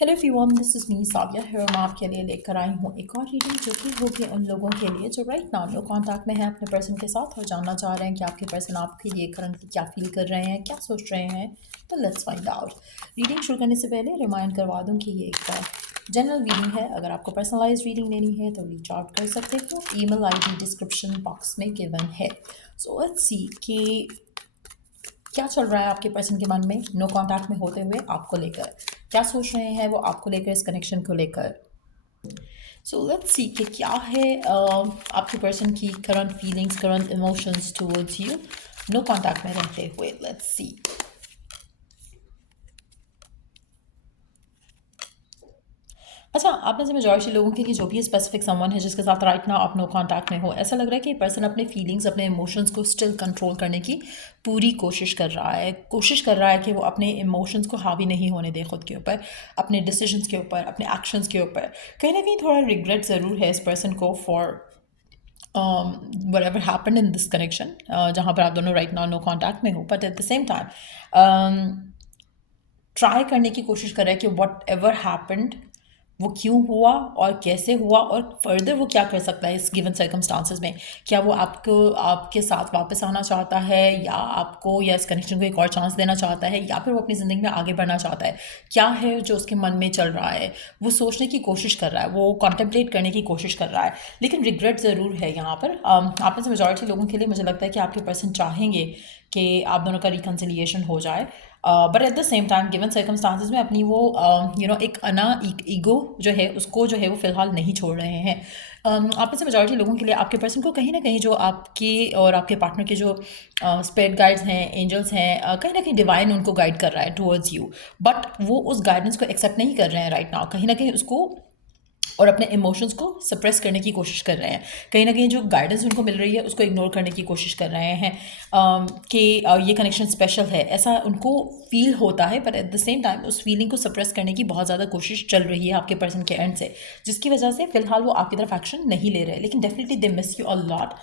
Hello everyone, this is me Saviya है और मैं आपके लिए लेकर आई हूँ एक और रीडिंग जो कि होगी उन लोगों के लिए जो राइट नाउ नो कांटेक्ट में है अपने पर्सन के साथ और जानना चाह रहे हैं कि आपके पर्सन आपके लिए करंटली क्या फील कर रहे हैं, क्या सोच रहे हैं। तो लेट्स फाइंड आउट। रीडिंग शुरू करने से पहले रिमाइंड करवा दूँ कि ये एक जनरल रीडिंग है। अगर आपको पर्सनलाइज रीडिंग लेनी है तो रीच आउट कर सकते हो। ईमेल आईडी डिस्क्रिप्शन बॉक्स में गिवन है। सो लेट्स सी कि क्या चल रहा है आपके पर्सन के मन में नो कांटेक्ट में होते हुए आपको लेकर, क्या सोच रहे हैं वो आपको लेकर, इस कनेक्शन को लेकर। सो लेट्स सी कि क्या है आपके पर्सन की current feelings, current emotions towards you know contact में रहते हुए। Let's see. अच्छा, आप में से मेजॉरिटी लोगों के लिए जो भी स्पेसिफिक समवन है जिसके साथ राइट नाउ आप नो कांटेक्ट में हो, ऐसा लग रहा है कि पर्सन अपने फीलिंग्स, अपने इमोशंस को स्टिल कंट्रोल करने की पूरी कोशिश कर रहा है। कोशिश कर रहा है कि वो अपने इमोशंस को हावी नहीं होने दे खुद के ऊपर, अपने डिसीजंस के ऊपर, अपने एक्शंस के ऊपर। कहीं ना कहीं थोड़ा रिग्रेट ज़रूर है इस पर्सन को for whatever happened in this connection, जहाँ पर आप दोनों राइट नाउ नो कांटेक्ट में हो, but at the same time try करने की कोशिश कर रहा है कि वट एवर हैपन्ड वो क्यों हुआ और कैसे हुआ और फर्दर वो क्या कर सकता है इस गिवन सर्कमस्टांसेस में। क्या वो आपको आपके साथ वापस आना चाहता है, या आपको या इस कनेक्शन को एक और चांस देना चाहता है, या फिर वो अपनी ज़िंदगी में आगे बढ़ना चाहता है। क्या है जो उसके मन में चल रहा है, वो सोचने की कोशिश कर रहा है, वो कॉन्टेम्पलेट करने की कोशिश कर रहा है, लेकिन रिग्रेट ज़रूर है यहाँ पर। आप में से मेजॉरिटी लोगों के लिए मुझे लगता है कि आपके पर्सन चाहेंगे कि आप दोनों का रिकन्सिलिएशन हो जाए, but at the same time given circumstances में अपनी वो एक ईगो जो है उसको जो है वो फ़िलहाल नहीं छोड़ रहे हैं। आप में से मेजॉरिटी लोगों के लिए आपके पर्सन को कहीं ना कहीं जो आपके और आपके पार्टनर के जो स्पिरिट गाइड्स हैं, एंजल्स हैं, कहीं ना कहीं डिवाइन उनको गाइड कर रहा है टुवर्ड्स यू। बट वो उस गाइडेंस को एक्सेप्ट नहीं कर रहे हैं राइट नाउ, कहीं ना कहीं उसको और अपने इमोशंस को सप्रेस करने की कोशिश कर रहे हैं। कहीं ना कहीं जो गाइडेंस उनको मिल रही है उसको इग्नोर करने की कोशिश कर रहे हैं कि ये कनेक्शन स्पेशल है, ऐसा उनको फील होता है। पर एट द सेम टाइम उस फीलिंग को सप्रेस करने की बहुत ज़्यादा कोशिश चल रही है आपके पर्सन के एंड से, जिसकी वजह से फ़िलहाल वो आपकी तरफ एक्शन नहीं ले रहे, लेकिन definitely they miss you a lot.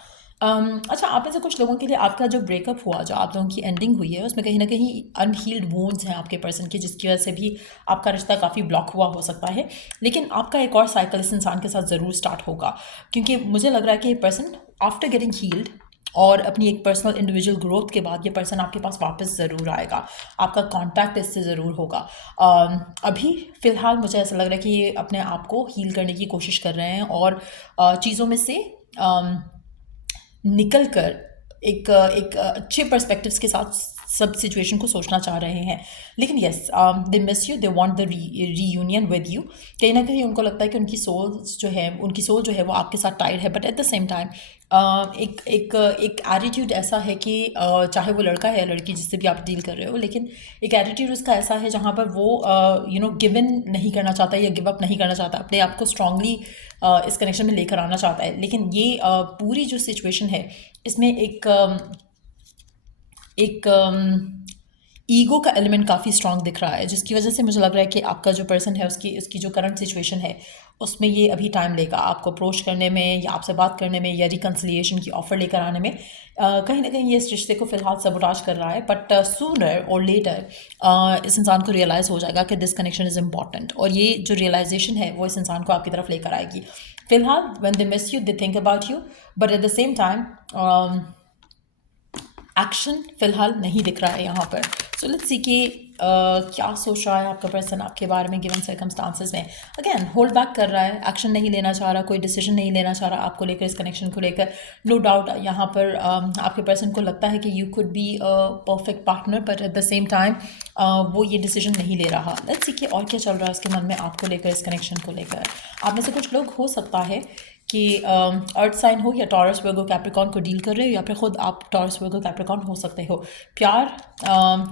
अच्छा, आप में से कुछ लोगों के लिए आपका जो ब्रेकअप हुआ, जो आप लोगों की एंडिंग हुई है, उसमें कहीं ना कहीं अनहील्ड वूंड्स हैं आपके पर्सन के, जिसकी वजह से भी आपका रिश्ता काफ़ी ब्लॉक हुआ हो सकता है। लेकिन आपका एक और साइकिल इस इंसान के साथ ज़रूर स्टार्ट होगा, क्योंकि मुझे लग रहा है कि ये पर्सन आफ्टर गेटिंग हील्ड और अपनी एक पर्सनल इंडिविजुअल ग्रोथ के बाद ये पर्सन आपके पास वापस ज़रूर आएगा, आपका कांटेक्ट इससे ज़रूर होगा। अभी फ़िलहाल मुझे ऐसा लग रहा है कि ये अपने आप को हील करने की कोशिश कर रहे हैं और चीज़ों में से निकल कर एक अच्छे पर्सपेक्टिव्स के साथ सब सिचुएशन को सोचना चाह रहे हैं। लेकिन yes, they miss you, they want the reunion with you. कहीं ना कहीं उनको लगता है कि उनकी सोल जो है वो आपके साथ टाइड है। But at the same time एक एक एक एटीट्यूड ऐसा है कि चाहे वो लड़का है या लड़की जिससे भी आप डील कर रहे हो, लेकिन एक एटीट्यूड उसका ऐसा है जहाँ पर वो गिव इन नहीं करना चाहता या गिव अप नहीं करना चाहता, अपने आप को स्ट्रांगली इस कनेक्शन में लेकर आना चाहता है। लेकिन ये पूरी जो सिचुएशन है इसमें एक ईगो का एलिमेंट काफ़ी स्ट्रांग दिख रहा है, जिसकी वजह से मुझे लग रहा है कि आपका जो पर्सन है उसकी जो करंट सिचुएशन है उसमें ये अभी टाइम लेगा आपको अप्रोच करने में, या आपसे बात करने में, या रिकन्सिलिएशन की ऑफ़र लेकर आने में। कहीं ना कहीं ये इस रिश्ते को फ़िलहाल सबोटाज कर रहा है, बट सूनर और लेटर इस इंसान को रियलाइज़ हो जाएगा कि दिस कनेक्शन इज़ इम्पॉर्टेंट, और ये जो रियलाइजेशन है वो इस इंसान को आपकी तरफ लेकर आएगी। फ़िलहाल when they miss you they think about you, but at the same time action फ़िलहाल नहीं दिख रहा है यहाँ पर। सो लेट्स सी कि क्या सोच रहा है आपका पर्सन आपके बारे में गिवन सर्कमस्टांसेस में। अगेन होल्ड बैक कर रहा है, एक्शन नहीं लेना चाह रहा, कोई डिसीजन नहीं लेना चाह रहा आपको लेकर, इस कनेक्शन को लेकर। नो डाउट यहाँ पर आपके पर्सन को लगता है कि you could be a perfect partner, but at the same time वो ये डिसीजन नहीं ले रहा। लेट्स सी कि और क्या चल रहा है उसके मन में आपको लेकर, इस कनेक्शन को लेकर। आप में से कुछ लोग हो सकता है कि अर्थ साइन हो या टॉरस वर्गो कैप्रिकॉन को डील कर रहे हो, या फिर खुद आप टॉरस वर्गो कैप्रिकॉन हो सकते हो। प्यार,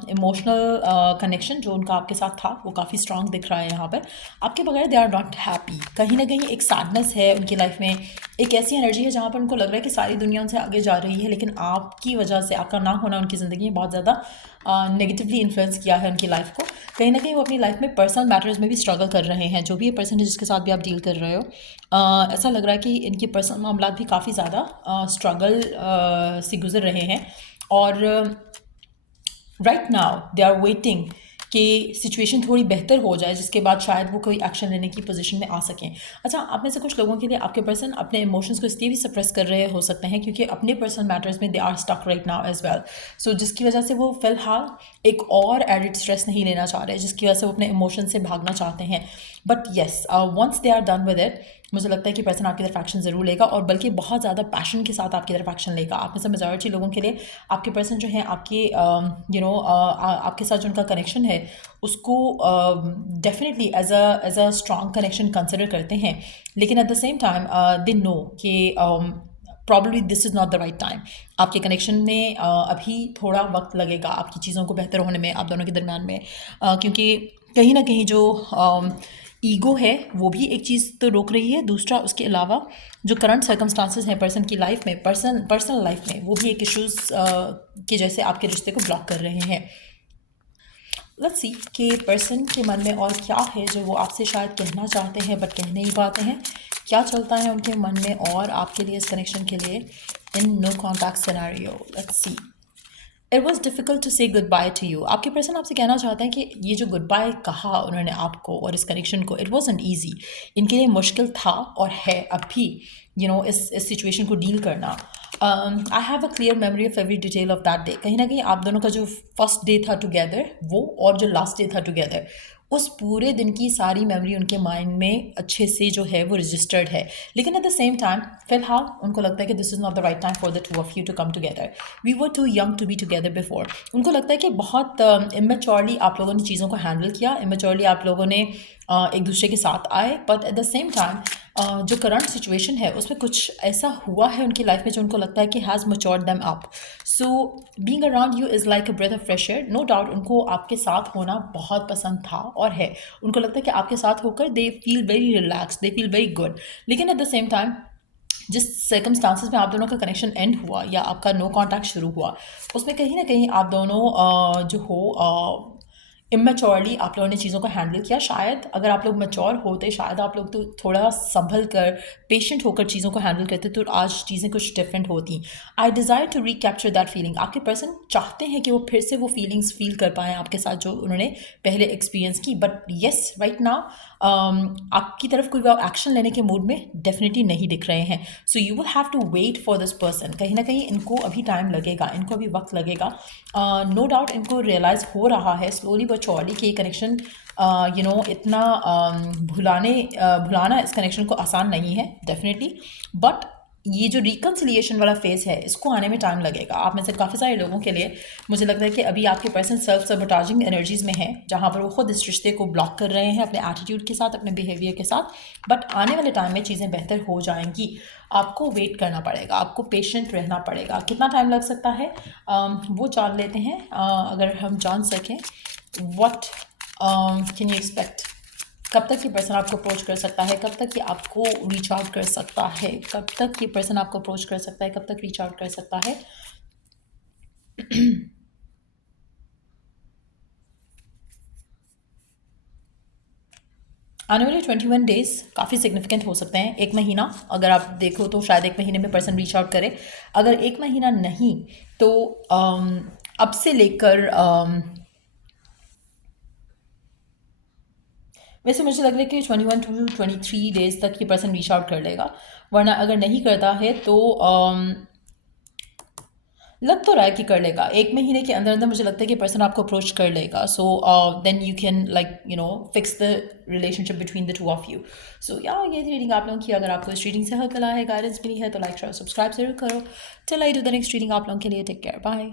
इमोशनल कनेक्शन जो उनका आपके साथ था वो काफ़ी स्ट्रांग दिख रहा है यहाँ पर। आपके बगैर दे आर नॉट हैप्पी, कहीं ना कहीं एक सैडनेस है उनकी लाइफ में, एक ऐसी एनर्जी है जहाँ पर उनको लग रहा है कि सारी दुनिया उनसे आगे जा रही है, लेकिन आपकी वजह से, आपका ना होना उनकी ज़िंदगी में बहुत ज़्यादा नेगेटिवली इन्फ्लुएंस किया है उनकी लाइफ को। कहीं ना कहीं वो अपनी लाइफ में पर्सनल मैटर्स में भी स्ट्रगल कर रहे हैं, जो भी ये पर्सन है जिसके साथ भी आप डील कर रहे हो। ऐसा लग रहा है कि इनके पर्सनल मामला भी काफ़ी ज़्यादा स्ट्रगल से गुजर रहे हैं, और right now they are waiting कि सिचुएशन थोड़ी बेहतर हो जाए, जिसके बाद शायद वो कोई एक्शन लेने की पोजीशन में आ सकें। अच्छा, आप में से कुछ लोगों के लिए आपके पर्सन अपने इमोशंस को इसलिए भी सप्रेस कर रहे हो सकते हैं क्योंकि अपने पर्सनल मैटर्स में they are stuck right now as well. So जिसकी वजह से वो फिलहाल एक और एडिड स्ट्रेस नहीं लेना चाह रहे, जिसकी वजह से वो अपने इमोशन से भागना चाहते हैं। But yes, once they are done with it, मुझे लगता है कि पर्सन आपकी तरफ एक्शन ज़रूर लेगा, और बल्कि बहुत ज़्यादा पैशन के साथ आपकी तरफ एक्शन लेगा। आप में से मेजॉरिटी लोगों के लिए आपके पर्सन जो है आपके आपके साथ जो उनका कनेक्शन है उसको definitely as a strong connection consider करते हैं, लेकिन at the same time they know कि probably this is not the right time. आपके कनेक्शन में अभी थोड़ा वक्त लगेगा आपकी चीज़ों को बेहतर होने में, आप दोनों के दरम्यान में, क्योंकि कहीं ना कहीं जो ईगो है वो भी एक चीज़ तो रोक रही है, दूसरा उसके अलावा जो करंट सर्कमस्टांसेस हैं पर्सन की लाइफ में, पर्सनल लाइफ में, वो भी एक इश्यूज़ के जैसे आपके रिश्ते को ब्लॉक कर रहे हैं। लेट्स सी कि पर्सन के मन में और क्या है जो वो आपसे शायद कहना चाहते हैं बट कह नहीं पाते हैं। क्या चलता है उनके मन में और आपके लिए इस कनेक्शन के लिए in no contact scenario. Let's see. It was difficult to say goodbye to you. आपके पर्सन आपसे कहना चाहते हैं कि ये जो गुड बाय कहा उन्होंने आपको और इस कनेक्शन को, इट वॉज एन ईजी, इनके लिए मुश्किल था और है अब भी इस सिचुएशन को डील करना। I have a clear memory of every detail of that day. कहीं ना कहीं आप दोनों का जो फर्स्ट डे था टुगेदर वो, और जो लास्ट डे था टुगेदर, उस पूरे दिन की सारी मेमोरी उनके माइंड में अच्छे से जो है वो रजिस्टर्ड है। लेकिन एट द सेम टाइम फिलहाल उनको लगता है कि this is not the right time for the two of you to come together. We were too young to be together before. उनको लगता है कि बहुत इमेच्योरली आप लोगों ने चीज़ों को हैंडल किया, इमेच्योरली आप लोगों ने एक दूसरे के साथ आए, but at the same time जो करंट सिचुएशन है उसमें कुछ ऐसा हुआ है उनकी लाइफ में जो उनको लगता है कि has matured them up. So being around you is like a breath of fresh air. No doubt उनको आपके साथ होना बहुत पसंद था और है। उनको लगता है कि आपके साथ होकर they feel very relax, they feel very good. लेकिन एट द सेम टाइम जिस सर्कमस्टांसिस में आप दोनों का कनेक्शन एंड हुआ या आपका नो कॉन्टैक्ट शुरू हुआ, उसमें कहीं ना कहीं आप दोनों जो हो इमेच्योरली आप लोगों ने चीज़ों को हैंडल किया। शायद अगर आप लोग मैच्योर होते, शायद आप लोग तो थोड़ा संभल कर, पेशेंट होकर चीज़ों को हैंडल करते, तो आज चीज़ें कुछ डिफरेंट होती। I desire to recapture that feeling. आपके पर्सन चाहते हैं कि वो फिर से वो फीलिंग्स फील कर पाएँ आपके साथ जो उन्होंने पहले एक्सपीरियंस की। बट येस, राइट नाउ आपकी तरफ कोई वो एक्शन लेने के मूड में डेफिनेटली नहीं दिख रहे हैं। So you will have to wait for this person. कहीं ना कहीं इनको अभी टाइम लगेगा, इनको अभी वक्त लगेगा। नो डाउट इनको रियलाइज़ हो रहा है स्लोली बट श्योरली कि ये कनेक्शन इतना भुलाना इस कनेक्शन को आसान नहीं है डेफिनेटली। बट ये जो रिकन्सिलिएशन वाला फेज़ है इसको आने में टाइम लगेगा। आप में से काफ़ी सारे लोगों के लिए मुझे लगता है कि अभी आपके पर्सन सेल्फ सबोटाजिंग एनर्जीज़ में हैं, जहाँ पर वो खुद इस रिश्ते को ब्लॉक कर रहे हैं अपने एटीट्यूड के साथ, अपने बिहेवियर के साथ। बट आने वाले टाइम में चीज़ें बेहतर हो जाएंगी। आपको वेट करना पड़ेगा, आपको पेशेंट रहना पड़ेगा। कितना टाइम लग सकता है वो जान लेते हैं। अगर हम जान सकें व्हाट कैन यू एक्सपेक्ट, कब तक ये पर्सन आपको अप्रोच कर सकता है, कब तक ये आपको रीच आउट कर सकता है, कब तक ये पर्सन आपको अप्रोच कर सकता है, कब तक रीच आउट कर सकता है। आने वाले 21 डेज़ काफ़ी सिग्निफिकेंट हो सकते हैं। एक महीना अगर आप देखो तो शायद एक महीने में पर्सन रीच आउट करे। अगर एक महीना नहीं तो अब से लेकर वैसे मुझे लग रहा है कि 21 टू 23 डेज़ तक ये पर्सन रीच आउट कर लेगा। वरना अगर नहीं करता है तो लग तो रहा है कि कर लेगा। एक महीने के अंदर अंदर मुझे लगता है कि पर्सन आपको अप्रोच कर लेगा। So then you can fix the relationship between the two of you. So या ये रीडिंग आप लोगों की, अगर आपको इस रीडिंग से हेल्प मिला है, गाइडेंस मिली है, तो लाइक शेयर सब्सक्राइब जरूर करो। Till I do the next reading आप लोगों के लिए टेक केयर, बाय।